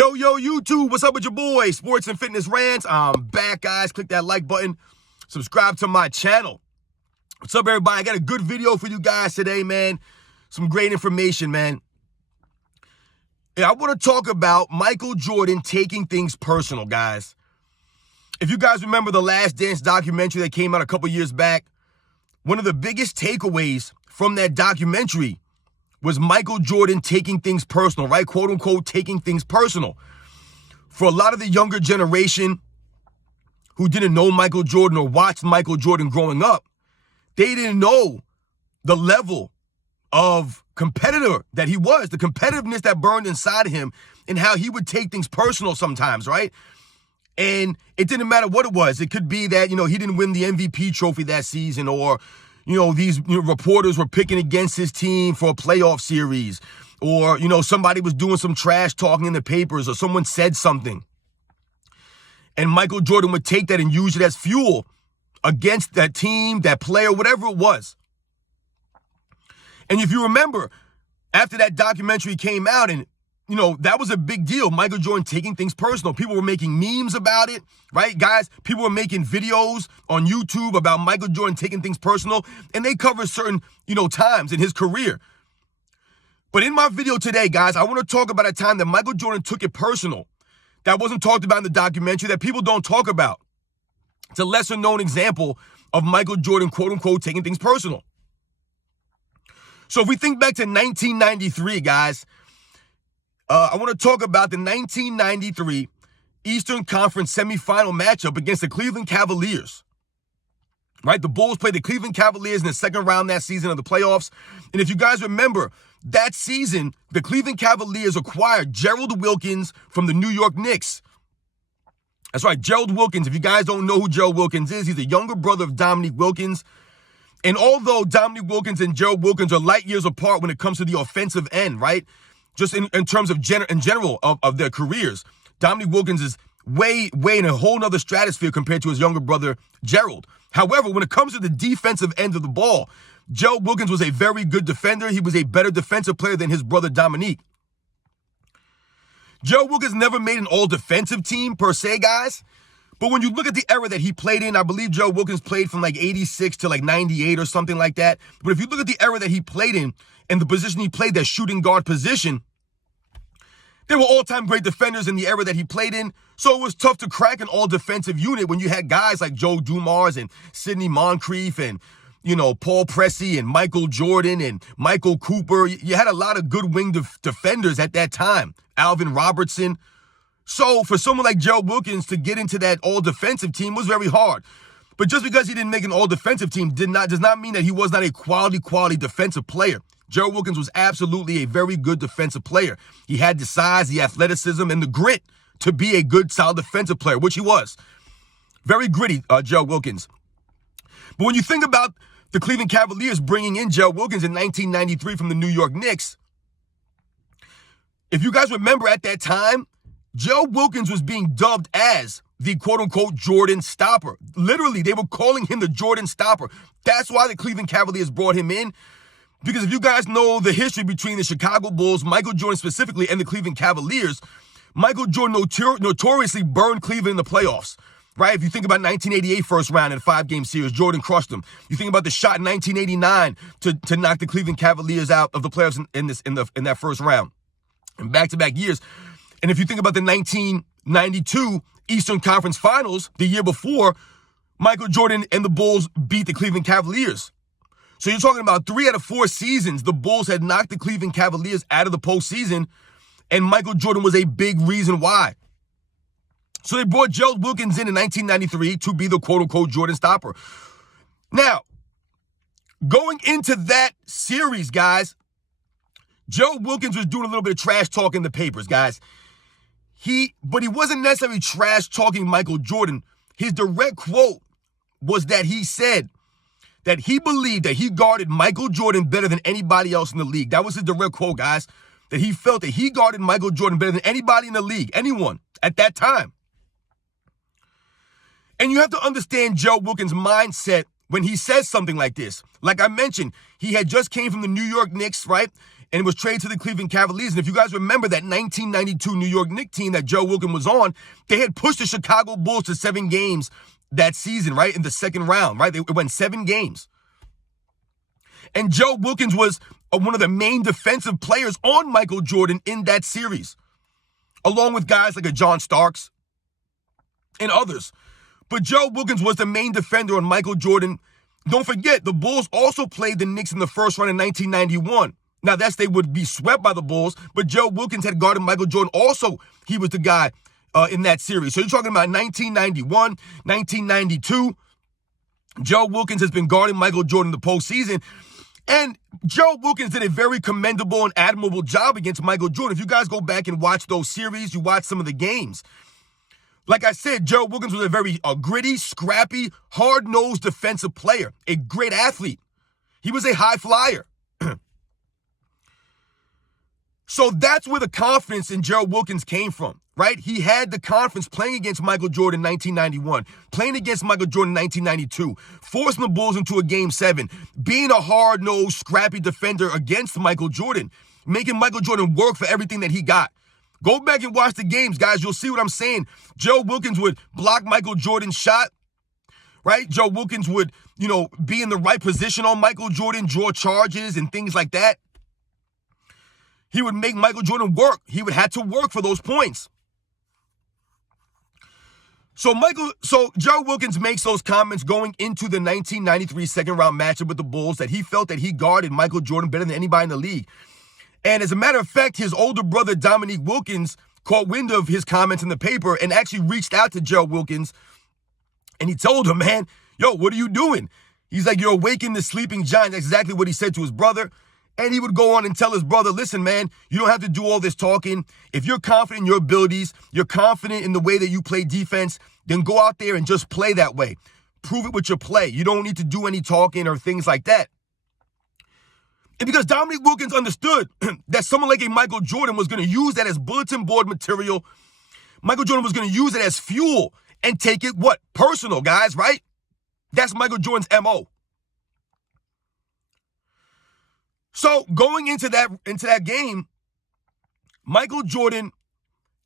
Yo, YouTube, what's up with your boy? Sports and Fitness Rants. I'm back, guys. Click that like button. Subscribe to my channel. What's up, everybody? I got a good video for you guys today, man. Some great information, man. I want to talk about Michael Jordan taking things personal, guys. If you guys remember the Last Dance documentary that came out a couple years back, one of the biggest takeaways from that documentary was Michael Jordan taking things personal, right? Quote unquote, taking things personal. For a lot of the younger generation who didn't know Michael Jordan or watched Michael Jordan growing up, they didn't know the level of competitor that he was, the competitiveness that burned inside of him, and how he would take things personal sometimes, right? And it didn't matter what it was. It could be that, he didn't win the MVP trophy that season, or these reporters were picking against his team for a playoff series, or, somebody was doing some trash talking in the papers, or someone said something. And Michael Jordan would take that and use it as fuel against that team, that player, whatever it was. And if you remember, after that documentary came out, and, that was a big deal, Michael Jordan taking things personal. People were making memes about it, right, guys? People were making videos on YouTube about Michael Jordan taking things personal, and they cover certain, times in his career. But in my video today, guys, I want to talk about a time that Michael Jordan took it personal, that wasn't talked about in the documentary, that people don't talk about. It's a lesser known example of Michael Jordan, quote unquote, taking things personal. So if we think back to 1993, guys, I want to talk about the 1993 Eastern Conference semifinal matchup against the Cleveland Cavaliers. Right? The Bulls played the Cleveland Cavaliers in the second round that season of the playoffs. And if you guys remember, that season, the Cleveland Cavaliers acquired Gerald Wilkins from the New York Knicks. That's right, Gerald Wilkins. If you guys don't know who Gerald Wilkins is, he's the younger brother of Dominique Wilkins. And although Dominique Wilkins and Gerald Wilkins are light years apart when it comes to the offensive end, right? Just in terms of in general of their careers, Dominique Wilkins is way in a whole nother stratosphere compared to his younger brother, Gerald. However, when it comes to the defensive end of the ball, Gerald Wilkins was a very good defender. He was a better defensive player than his brother, Dominique. Gerald Wilkins never made an all-defensive team per se, guys. But when you look at the era that he played in, I believe Gerald Wilkins played from like 86 to like 98 or something like that. But if you look at the era that he played in and the position he played, that shooting guard position, they were all-time great defenders in the era that he played in. So it was tough to crack an all-defensive unit when you had guys like Joe Dumars and Sidney Moncrief and, Paul Pressey and Michael Jordan and Michael Cooper. You had a lot of good wing defenders at that time. Alvin Robertson. So for someone like Gerald Wilkins to get into that all-defensive team was very hard. But just because he didn't make an all-defensive team does not mean that he was not a quality defensive player. Gerald Wilkins was absolutely a very good defensive player. He had the size, the athleticism, and the grit to be a good, solid defensive player, which he was. Very gritty, Gerald Wilkins. But when you think about the Cleveland Cavaliers bringing in Gerald Wilkins in 1993 from the New York Knicks, if you guys remember at that time, Gerald Wilkins was being dubbed as the quote-unquote Jordan stopper. Literally, they were calling him the Jordan stopper. That's why the Cleveland Cavaliers brought him in. Because if you guys know the history between the Chicago Bulls, Michael Jordan specifically, and the Cleveland Cavaliers, Michael Jordan notoriously burned Cleveland in the playoffs, right? If you think about 1988 first round in a 5-game series, Jordan crushed them. You think about the shot in 1989 to knock the Cleveland Cavaliers out of the playoffs in that first round, and back-to-back years. And if you think about the 1992 Eastern Conference Finals, the year before, Michael Jordan and the Bulls beat the Cleveland Cavaliers. So you're talking about 3 out of 4 seasons, the Bulls had knocked the Cleveland Cavaliers out of the postseason, and Michael Jordan was a big reason why. So they brought Gerald Wilkins in 1993 to be the quote-unquote Jordan stopper. Now, going into that series, guys, Gerald Wilkins was doing a little bit of trash talk in the papers, guys. But he wasn't necessarily trash talking Michael Jordan. His direct quote was that he said that he believed that he guarded Michael Jordan better than anybody else in the league. That was his direct quote, guys. That he felt that he guarded Michael Jordan better than anybody in the league, anyone at that time. And you have to understand Gerald Wilkins' mindset when he says something like this. Like I mentioned, he had just came from the New York Knicks, right? and was traded to the Cleveland Cavaliers. And if you guys remember that 1992 New York Knicks team that Joe Wilkins was on, they had pushed the Chicago Bulls to 7 games that season, right, in the second round, right? It went 7 games. And Joe Wilkins was one of the main defensive players on Michael Jordan in that series, along with guys like a John Starks and others. But Joe Wilkins was the main defender on Michael Jordan. Don't forget, the Bulls also played the Knicks in the first round in 1991. Now, they would be swept by the Bulls, but Joe Wilkins had guarded Michael Jordan. Also, he was the guy in that series. So you're talking about 1991, 1992. Joe Wilkins has been guarding Michael Jordan in the postseason. And Joe Wilkins did a very commendable and admirable job against Michael Jordan. If you guys go back and watch those series, you watch some of the games. Like I said, Joe Wilkins was a very gritty, scrappy, hard-nosed defensive player, a great athlete. He was a high flyer. So that's where the confidence in Joe Wilkins came from, right? He had the confidence playing against Michael Jordan in 1991, playing against Michael Jordan in 1992, forcing the Bulls into a Game 7, being a hard-nosed, scrappy defender against Michael Jordan, making Michael Jordan work for everything that he got. Go back and watch the games, guys. You'll see what I'm saying. Joe Wilkins would block Michael Jordan's shot, right? Joe Wilkins would, be in the right position on Michael Jordan, draw charges and things like that. He would make Michael Jordan work. He would have to work for those points. So Joe Wilkins makes those comments going into the 1993 second-round matchup with the Bulls that he felt that he guarded Michael Jordan better than anybody in the league. And as a matter of fact, his older brother, Dominique Wilkins, caught wind of his comments in the paper and actually reached out to Joe Wilkins. And he told him, man, yo, what are you doing? He's like, you're awakening the sleeping giant. That's exactly what he said to his brother. And he would go on and tell his brother, listen, man, you don't have to do all this talking. If you're confident in your abilities, you're confident in the way that you play defense, then go out there and just play that way. Prove it with your play. You don't need to do any talking or things like that. And because Dominique Wilkins understood that someone like a Michael Jordan was going to use that as bulletin board material, Michael Jordan was going to use it as fuel and take it, personal, guys, right? That's Michael Jordan's MO. So going into that game, Michael Jordan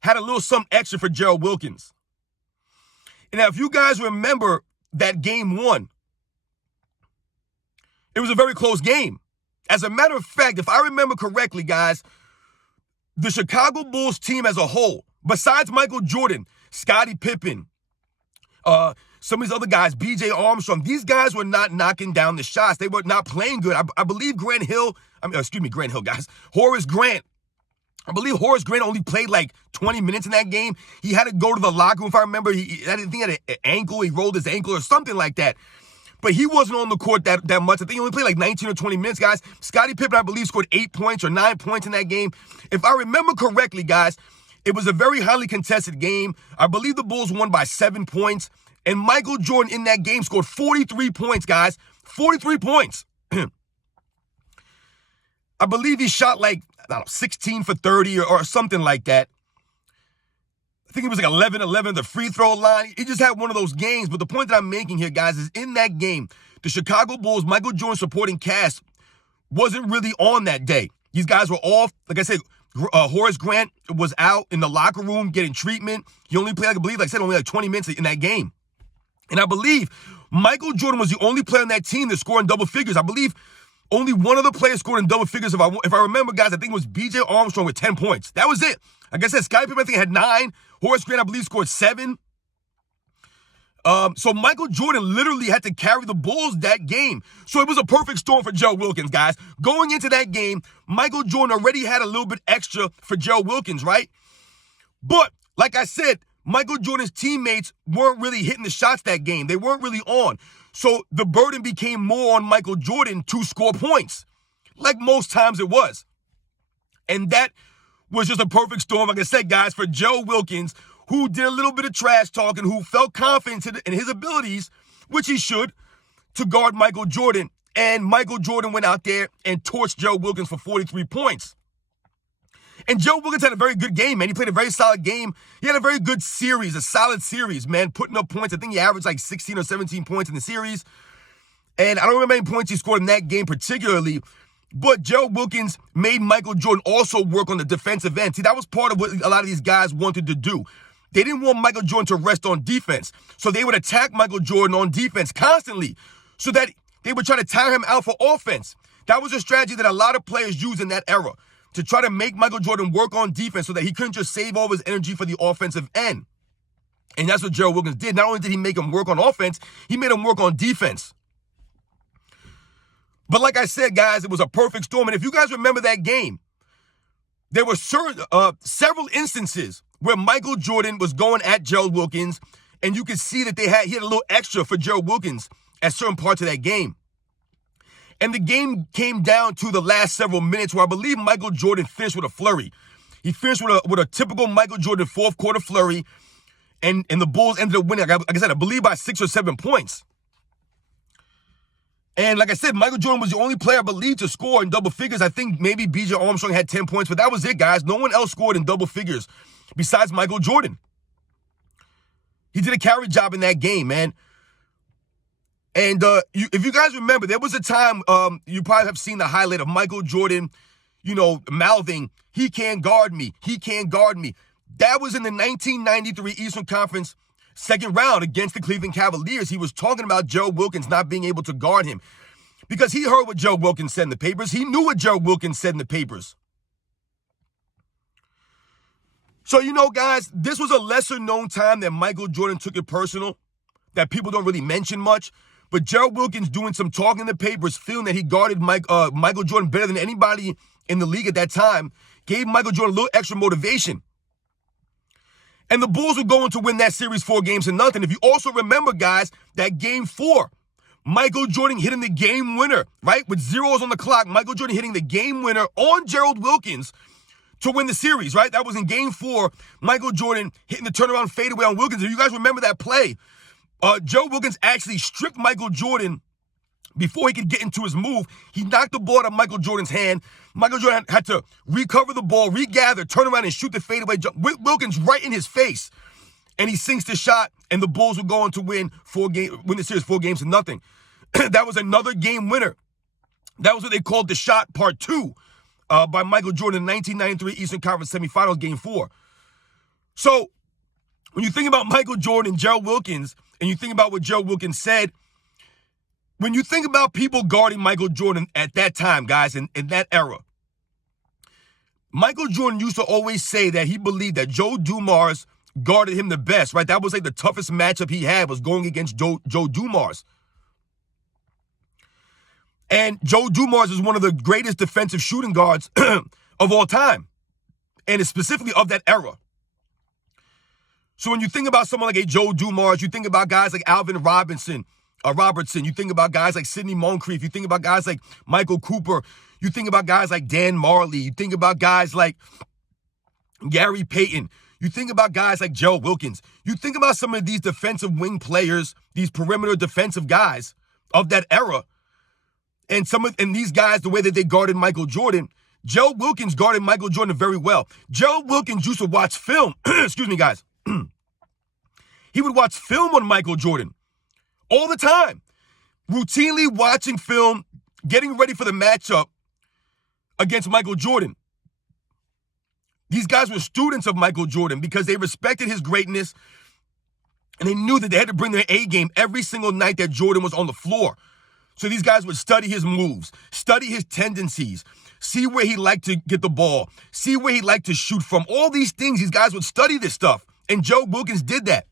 had a little something extra for Joe Wilkins. And now if you guys remember that Game 1, it was a very close game. As a matter of fact, if I remember correctly, guys, the Chicago Bulls team as a whole, besides Michael Jordan, Scottie Pippen, some of these other guys, B.J. Armstrong, these guys were not knocking down the shots. They were not playing good. I believe Horace Grant. I believe Horace Grant only played like 20 minutes in that game. He had to go to the locker room, if I remember. I think he had an ankle. He rolled his ankle or something like that. But he wasn't on the court that much. I think he only played like 19 or 20 minutes, guys. Scottie Pippen, I believe, scored 8 points or 9 points in that game. If I remember correctly, guys, it was a very highly contested game. I believe the Bulls won by 7 points. And Michael Jordan in that game scored 43 points, guys. 43 points. I believe he shot like, 16 for 30 or something like that. I think it was like 11-11 at the free throw line. He just had one of those games. But the point that I'm making here, guys, is in that game, the Chicago Bulls, Michael Jordan supporting cast wasn't really on that day. These guys were off. Like I said, Horace Grant was out in the locker room getting treatment. He only played, only 20 minutes in that game. And I believe Michael Jordan was the only player on that team that scored in double figures. I believe only one other player scored in double figures. If I remember, guys, I think it was B.J. Armstrong with 10 points. That was it. Like I said, Scottie Pippen, I think, had 9. Horace Grant, I believe, scored 7. So Michael Jordan literally had to carry the Bulls that game. So it was a perfect storm for Joe Wilkins, guys. Going into that game, Michael Jordan already had a little bit extra for Joe Wilkins, right? But, like I said, Michael Jordan's teammates weren't really hitting the shots that game. They weren't really on. So the burden became more on Michael Jordan to score points, like most times it was. And that was just a perfect storm, like I said, guys, for Joe Wilkins, who did a little bit of trash talking, who felt confident in his abilities, which he should, to guard Michael Jordan. And Michael Jordan went out there and torched Joe Wilkins for 43 points. And Joe Wilkins had a very good game, man. He played a very solid game. He had a very good series, a solid series, man, putting up points. I think he averaged like 16 or 17 points in the series. And I don't remember how many points he scored in that game particularly, But Gerald Wilkins made Michael Jordan also work on the defensive end. See, that was part of what a lot of these guys wanted to do. They didn't want Michael Jordan to rest on defense. So they would attack Michael Jordan on defense constantly so that they would try to tire him out for offense. That was a strategy that a lot of players used in that era, to try to make Michael Jordan work on defense so that he couldn't just save all of his energy for the offensive end. And that's what Gerald Wilkins did. Not only did he make him work on offense, he made him work on defense. But like I said, guys, it was a perfect storm. And if you guys remember that game, there were several instances where Michael Jordan was going at Gerald Wilkins, and you could see that he had a little extra for Gerald Wilkins at certain parts of that game. And the game came down to the last several minutes where I believe Michael Jordan finished with a flurry. He finished with a typical Michael Jordan fourth quarter flurry, and the Bulls ended up winning, like I said, I believe by 6 or 7 points. And like I said, Michael Jordan was the only player, I believe, to score in double figures. I think maybe B.J. Armstrong had 10 points, but that was it, guys. No one else scored in double figures besides Michael Jordan. He did a carry job in that game, man. And if you guys remember, there was a time, you probably have seen the highlight of Michael Jordan, mouthing, "He can't guard me. He can't guard me." That was in the 1993 Eastern Conference second round against the Cleveland Cavaliers. He was talking about Gerald Wilkins not being able to guard him because he heard what Gerald Wilkins said in the papers. He knew what Gerald Wilkins said in the papers. So, guys, this was a lesser known time that Michael Jordan took it personal, that people don't really mention much. But Gerald Wilkins doing some talking in the papers, feeling that he guarded Michael Jordan better than anybody in the league at that time, gave Michael Jordan a little extra motivation. And the Bulls were going to win that series 4-0. If you also remember, guys, that game 4, Michael Jordan hitting the game winner, right? With zeros on the clock, Michael Jordan hitting the game winner on Gerald Wilkins to win the series, right? That was in game 4, Michael Jordan hitting the turnaround fadeaway on Wilkins. If you guys remember that play, Joe Wilkins actually stripped Michael Jordan before he could get into his move. He knocked the ball out of Michael Jordan's hand. Michael Jordan had to recover the ball, regather, turn around and shoot the fadeaway jump. Wilkins right in his face. And he sinks the shot, and the Bulls were going to win the series 4-0. That was another game winner. That was what they called the shot part 2 by Michael Jordan in the 1993 Eastern Conference semifinals, game 4. So when you think about Michael Jordan and Gerald Wilkins, and you think about what Gerald Wilkins said, when you think about people guarding Michael Jordan at that time, guys, in that era, Michael Jordan used to always say that he believed that Joe Dumars guarded him the best, right? That was like the toughest matchup he had, was going against Joe Dumars. And Joe Dumars is one of the greatest defensive shooting guards of all time, and it's specifically of that era. So when you think about someone like a Joe Dumars, you think about guys like Alvin Robertson, you think about guys like Sidney Moncrief, you think about guys like Michael Cooper, you think about guys like Dan Marley, you think about guys like Gary Payton, you think about guys like Gerald Wilkins, you think about some of these defensive wing players, these perimeter defensive guys of that era, and these guys, the way that they guarded Michael Jordan. Gerald Wilkins guarded Michael Jordan very well. Gerald Wilkins used to watch film, excuse me, guys. He would watch film on Michael Jordan all the time, routinely watching film, getting ready for the matchup against Michael Jordan. These guys were students of Michael Jordan because they respected his greatness, and they knew that they had to bring their A game every single night that Jordan was on the floor. So these guys would study his moves, study his tendencies, see where he liked to get the ball, see where he liked to shoot from. All these things, these guys would study this stuff. And Joe Wilkins did that,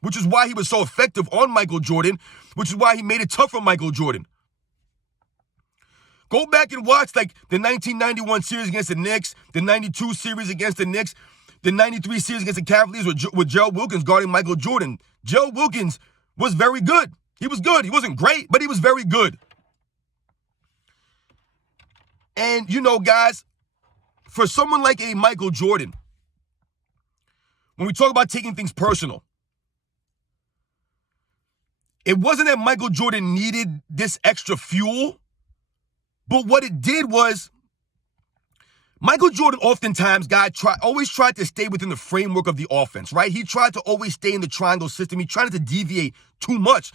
which is why he was so effective on Michael Jordan, which is why he made it tough for Michael Jordan. Go back and watch like the 1991 series against the Knicks, the 92 series against the Knicks, the 93 series against the Cavaliers with Joe Wilkins guarding Michael Jordan. Joe Wilkins was very good. He was good. He wasn't great, but he was very good. And, guys, for someone like a Michael Jordan, when we talk about taking things personal, it wasn't that Michael Jordan needed this extra fuel, but what it did was Michael Jordan oftentimes, always tried to stay within the framework of the offense, right? He tried to always stay in the triangle system. He tried not to deviate too much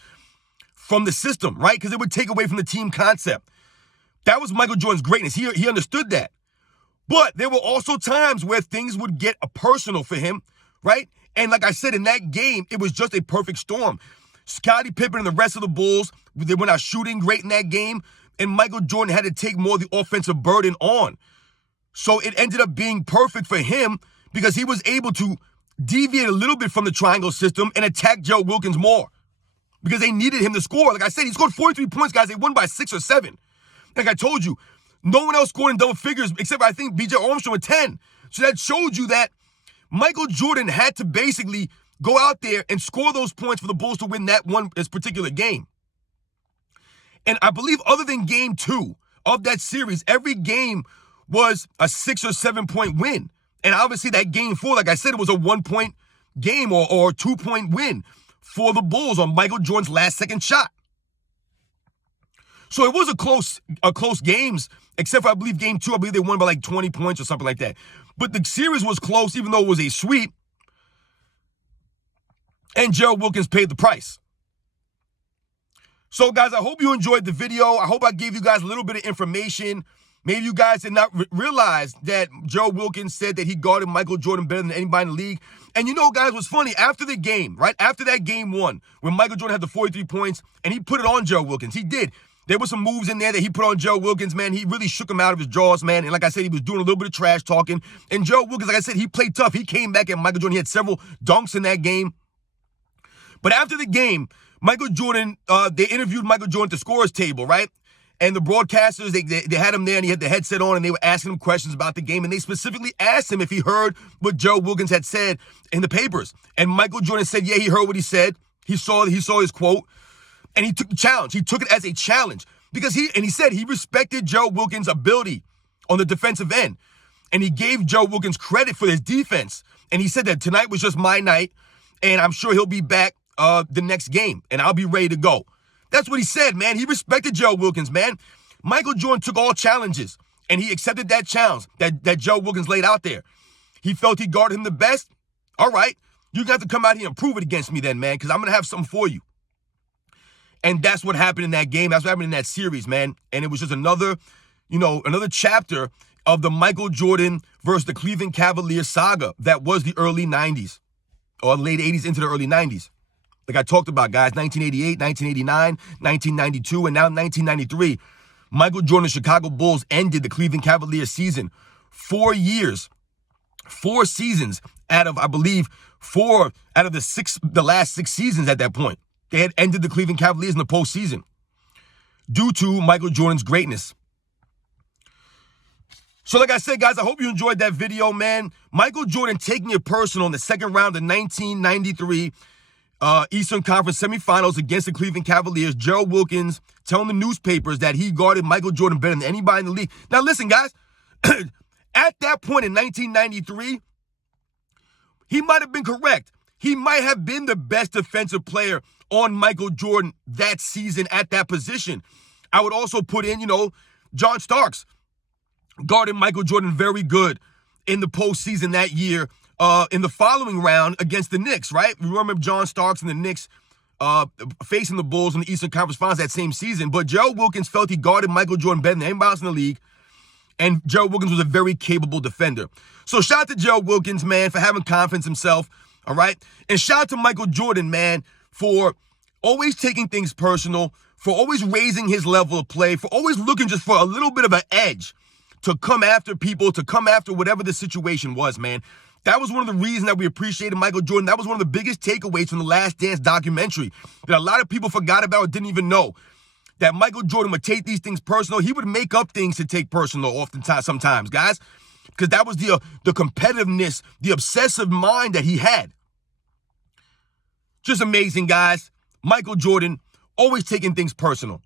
from the system, right? Because it would take away from the team concept. That was Michael Jordan's greatness. He understood that. But there were also times where things would get personal for him, right? And like I said, in that game, it was just a perfect storm. Scottie Pippen and the rest of the Bulls, they were not shooting great in that game, and Michael Jordan had to take more of the offensive burden on. So it ended up being perfect for him because he was able to deviate a little bit from the triangle system and attack Joe Wilkins more because they needed him to score. Like I said, he scored 43 points, guys. They won by 6 or 7. Like I told you, no one else scored in double figures except I think B.J. Armstrong with 10. So that showed you that Michael Jordan had to basically go out there and score those points for the Bulls to win this particular game. And I believe other than game 2 of that series, every game was a 6 or 7 point win. And obviously that game 4, like I said, it was a 1 point game or 2 point win for the Bulls on Michael Jordan's last second shot. So it was a close games, except for I believe game 2, I believe they won by like 20 points or something like that. But the series was close, even though it was a sweep. And Gerald Wilkins paid the price. So guys, I hope you enjoyed the video. I hope I gave you guys a little bit of information. Maybe you guys did not realize that Gerald Wilkins said that he guarded Michael Jordan better than anybody in the league. And you know, guys, what's funny? After the game, right? After that game 1, when Michael Jordan had the 43 points and he put it on Gerald Wilkins, he did. There were some moves in there that he put on Gerald Wilkins, man. He really shook him out of his jaws, man. And like I said, he was doing a little bit of trash talking. And Gerald Wilkins, like I said, he played tough. He came back at Michael Jordan. He had several dunks in that game. But after the game, Michael Jordan, they interviewed Michael Jordan at the scorer's table, right? And the broadcasters, they had him there and he had the headset on and they were asking him questions about the game. And they specifically asked him if he heard what Gerald Wilkins had said in the papers. And Michael Jordan said, yeah, he heard what he said. He saw his quote. And he took the challenge. He took it as a challenge because he said he respected Joe Wilkins' ability on the defensive end. And he gave Joe Wilkins credit for his defense. And he said that tonight was just my night. And I'm sure he'll be back the next game. And I'll be ready to go. That's what he said, man. He respected Joe Wilkins, man. Michael Jordan took all challenges. And he accepted that challenge that Joe Wilkins laid out there. He felt he guarded him the best. All right. You're going to have to come out here and prove it against me then, man. Because I'm going to have something for you. And that's what happened in that game. That's what happened in that series, man. And it was just another chapter of the Michael Jordan versus the Cleveland Cavaliers saga that was the early 90s or late 80s into the early 90s. Like I talked about, guys, 1988, 1989, 1992, and now 1993. Michael Jordan's Chicago Bulls ended the Cleveland Cavaliers season. 4 years, 4 seasons out of, I believe, 4 out of the last 6 seasons at that point. They had ended the Cleveland Cavaliers in the postseason due to Michael Jordan's greatness. So like I said, guys, I hope you enjoyed that video, man. Michael Jordan taking it personal in the second round of 1993 Eastern Conference semifinals against the Cleveland Cavaliers. Gerald Wilkins telling the newspapers that he guarded Michael Jordan better than anybody in the league. Now listen, guys, at that point in 1993, he might have been correct. He might have been the best defensive player on Michael Jordan that season at that position. I would also put in, John Starks guarded Michael Jordan very good in the postseason that year in the following round against the Knicks, right? We remember John Starks and the Knicks facing the Bulls in the Eastern Conference Finals that same season. But Gerald Wilkins felt he guarded Michael Jordan better than anybody else in the league. And Gerald Wilkins was a very capable defender. So shout out to Gerald Wilkins, man, for having confidence himself, all right? And shout out to Michael Jordan, man, for always taking things personal, for always raising his level of play, for always looking just for a little bit of an edge to come after people, to come after whatever the situation was, man. That was one of the reasons that we appreciated Michael Jordan. That was one of the biggest takeaways from the Last Dance documentary that a lot of people forgot about or didn't even know. That Michael Jordan would take these things personal. He would make up things to take personal oftentimes, sometimes, guys. Because that was the competitiveness, the obsessive mind that he had. Just amazing, guys. Michael Jordan always taking things personal.